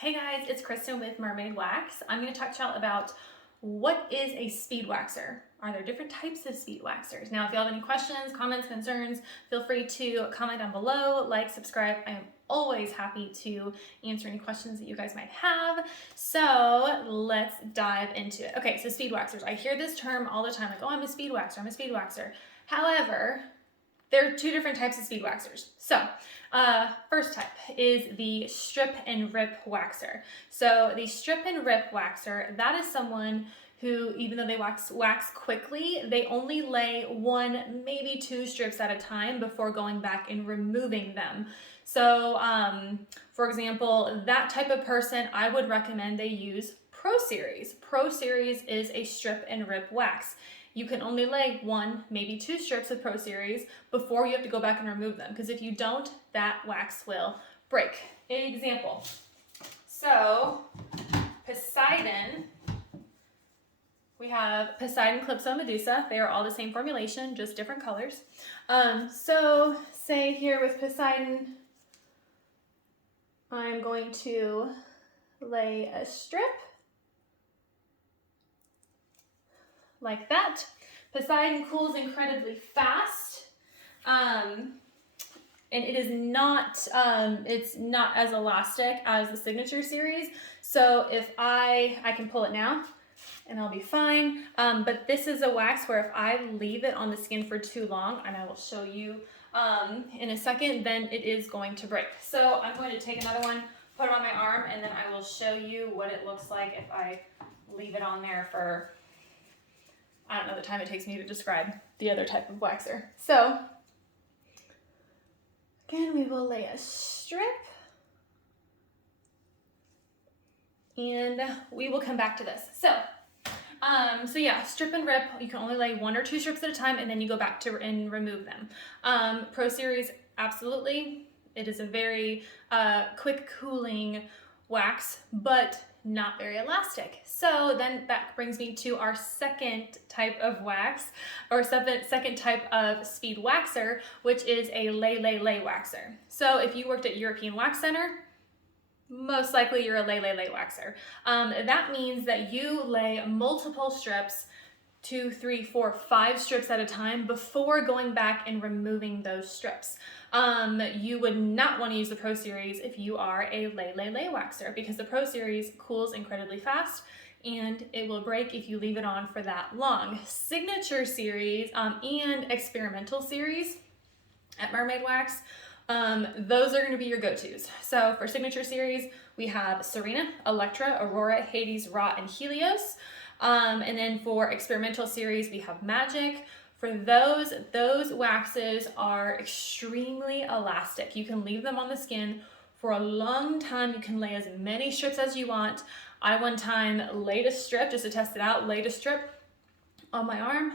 Hey guys, it's Kristen with Mermaid Wax. I'm going to talk to y'all about what is a speed waxer. Are there different types of speed waxers? Now, if you have any questions, comments, concerns, feel free to comment down below, like, subscribe. I am always happy to answer any questions that you guys might have. So let's dive into it. Okay, so speed waxers. I hear this term all the time, like, oh, I'm a speed waxer, I'm a speed waxer. However, there are two different types of speed waxers. So, first type is the strip and rip waxer. So the strip and rip waxer, that is someone who, even though they wax quickly, they only lay one, maybe two strips at a time before going back and removing them. So, for example, that type of person, I would recommend they use Pro Series. Pro Series is a strip and rip wax. You can only lay one, maybe two strips of Pro Series before you have to go back and remove them, because if you don't, that wax will break. Example. So, Poseidon, we have Poseidon, Calypso, Medusa. They are all the same formulation, just different colors. So, say here with Poseidon, I'm going to lay a strip like that. Poseidon cools incredibly fast, and it is not, it's not as elastic as the Signature series. So if I can pull it now and I'll be fine. But this is a wax where if I leave it on the skin for too long, and I will show you in a second, then it is going to break. So I'm going to take another one, put it on my arm, and then I will show you what it looks like if I leave it on there for, I don't know the time it takes me to describe the other type of waxer. So, again, we will lay a strip, and we will come back to this. So yeah, strip and rip, you can only lay one or two strips at a time, and then you go back to and remove them. Pro Series, absolutely. It is a very quick cooling wax, but not very elastic. So then that brings me to our second type of wax, or second type of speed waxer, which is a lay waxer. So if you worked at European Wax Center, most likely you're a lay waxer. That means that you lay multiple strips, 2, 3, 4, 5 strips at a time before going back and removing those strips. You would not want to use the Pro Series if you are a lay waxer, because the Pro Series cools incredibly fast and it will break if you leave it on for that long. Signature series and experimental series at Mermaid Wax, those are going to be your go-tos. So for Signature series, we have Serena, Electra, Aurora, Hades, Ra, and Helios. And then for experimental series, we have Magic. For those waxes are extremely elastic. You can leave them on the skin for a long time. You can lay as many strips as you want. I one time laid a strip, just to test it out, laid a strip on my arm,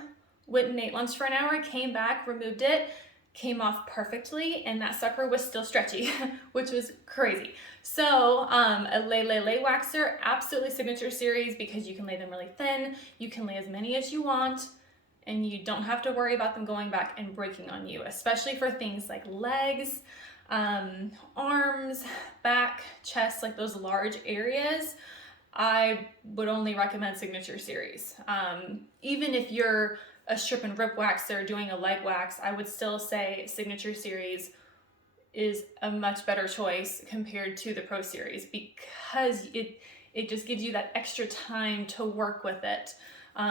went and ate lunch for an hour, came back, removed it, came off perfectly, and that sucker was still stretchy, which was crazy. So a lay waxer, absolutely Signature series, because you can lay them really thin, you can lay as many as you want, and you don't have to worry about them going back and breaking on you, especially for things like legs, arms, back, chest, like those large areas. I would only recommend Signature series. Even if you're a strip and rip waxer doing a light wax, I would still say Signature series is a much better choice compared to the Pro Series, because it just gives you that extra time to work with it,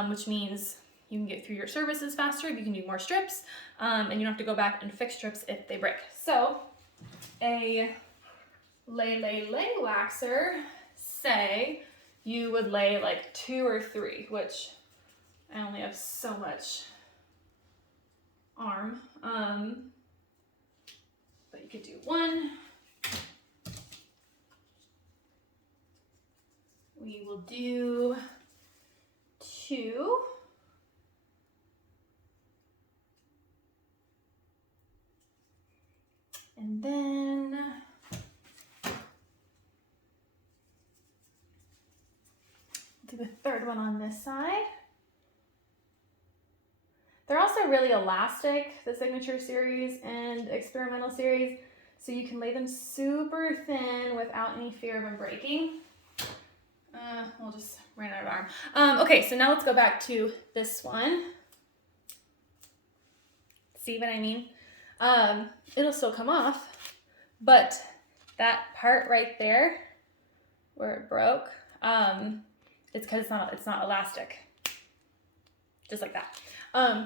which means you can get through your services faster, you can do more strips, and you don't have to go back and fix strips if they break. So a lay waxer, say you would lay like 2 or 3, which I only have so much arm, but you could do 1. We will do 2. And then do the third one on this side. They're also really elastic, the Signature series and experimental series. so you can lay them super thin without any fear of them breaking. We'll just ran out of arm. Okay, so now let's go back to this one. See what I mean? It'll still come off, but that part right there where it broke, it's because it's not elastic. Just like that.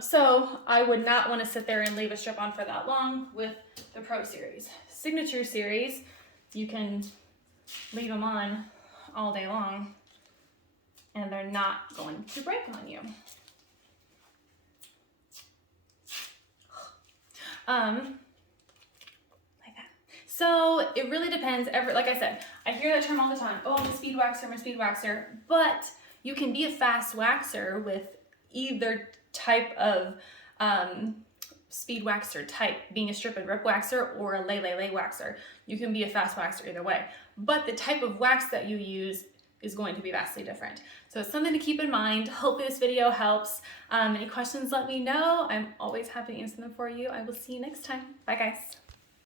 So I would not want to sit there and leave a strip on for that long with the Pro Series. Signature Series, you can leave them on all day long and they're not going to break on you. Like that. So it really depends. Like I said, I hear that term all the time. Oh, I'm a speed waxer, but you can be a fast waxer with either type of speed waxer type, being a strip and rip waxer or a lay waxer. You can be a fast waxer either way, but the type of wax that you use is going to be vastly different. So it's something to keep in mind. Hopefully this video helps. Any questions, let me know. I'm always happy to answer them for you. I will see you next time. Bye guys.